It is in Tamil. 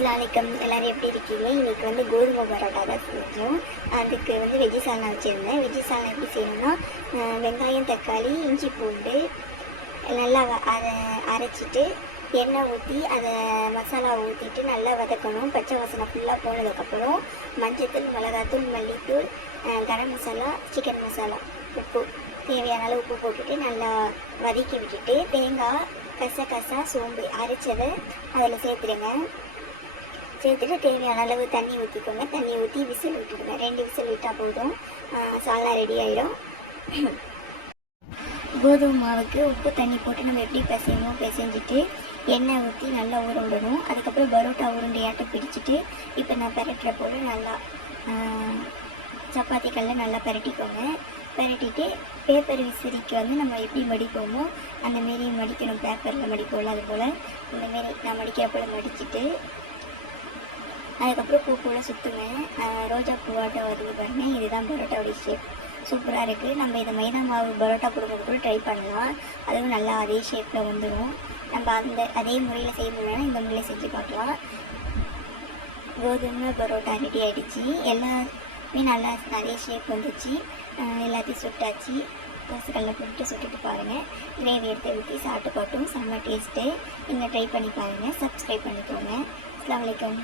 அஸ்ஸலாமு அலைக்கும். எல்லோரும் எப்படி இருக்கீங்க? இன்றைக்கி வந்து கோதுமை பரோட்டா தான் செஞ்சோம். அதுக்கு வந்து வெஜ்ஜி சால்னா வச்சுருந்தேன். வெஜ்ஜி சால்னா எப்படி செய்யணும்னா, வெங்காயம், தக்காளி, இஞ்சி, பூண்டு நல்லா அதை அரைச்சிட்டு எண்ணெய் ஊற்றி அதை மசாலா ஊற்றிட்டு நல்லா வதக்கணும். பச்சை வாசனை ஃபுல்லாக போனதுக்கப்புறம் மஞ்சத்தூள், மிளகாத்தூள், மல்லித்தூள், கரம் மசாலா, சிக்கன் மசாலா, உப்பு தேவையான அளவு உப்பு போட்டுட்டு நல்லா வதக்கி விட்டுட்டு தேங்காய், கசகசா, சோம்பு அரைச்சதை அதில் சேர்த்துடுங்க. சேர்த்துட்டு தேவையான அளவு தண்ணி ஊற்றிக்கோங்க. தண்ணி ஊற்றி விசில் விட்டுடுங்க. 2 விசில் விட்டால் போதும், சால்னா ரெடி ஆகிடும். கோதுமை மாவுக்கு உப்பு தண்ணி போட்டு நம்ம எப்படி பிசையணும் பிசைஞ்சிட்டு எண்ணெய் ஊற்றி நல்லா ஊற விடணும். அதுக்கப்புறம் பரோட்டா உருண்டையாட்டை பிடிச்சிட்டு இப்போ நான் பெரட்டுற போல் நல்லா சப்பாத்தி கல்லில் நல்லா பெரட்டிக்கோங்க. பெரட்டிட்டு பேப்பர் விசிறிக்கு வந்து நம்ம எப்படி மடிப்போமோ அந்தமாரி மடிக்கணும். பேப்பரில் மடிப்போம்ல அதுபோல் இந்தமாரி நான் மடிக்கிற போல் மடிச்சுட்டு அதுக்கப்புறம் பூ போல் சுற்றுவேன். ரோஜா பூவாட்டம் வருது பாருங்கள். இதுதான் பரோட்டாவுடைய ஷேப். சூப்பராக இருக்குது. நம்ம இதை மைதா மாவு பரோட்டா கொடுக்குறது கூட ட்ரை பண்ணலாம். அதுவும் நல்லா அதே ஷேப்பில் வந்துடும். நம்ம அதே முறையில் செய்ய முடியலன்னா இந்த முறையில் செஞ்சு பார்க்கலாம். கோதுமை பரோட்டா ரெடி ஆகிடுச்சு. எல்லாமே நல்லா அதே ஷேப் வந்துச்சு. எல்லாத்தையும் சுட்டாச்சு. தோசைக்கல்ல போட்டு சுட்டுட்டு பாருங்கள். கிரேவி எடுத்து ஊற்றி சாப்பிட்டு பார்த்தோம். செம்ம டேஸ்ட்டு. நீங்கள் ட்ரை பண்ணி பாருங்கள். சப்ஸ்கிரைப் பண்ணிக்கோங்க. அஸ்ஸலாமு அலைக்கும்.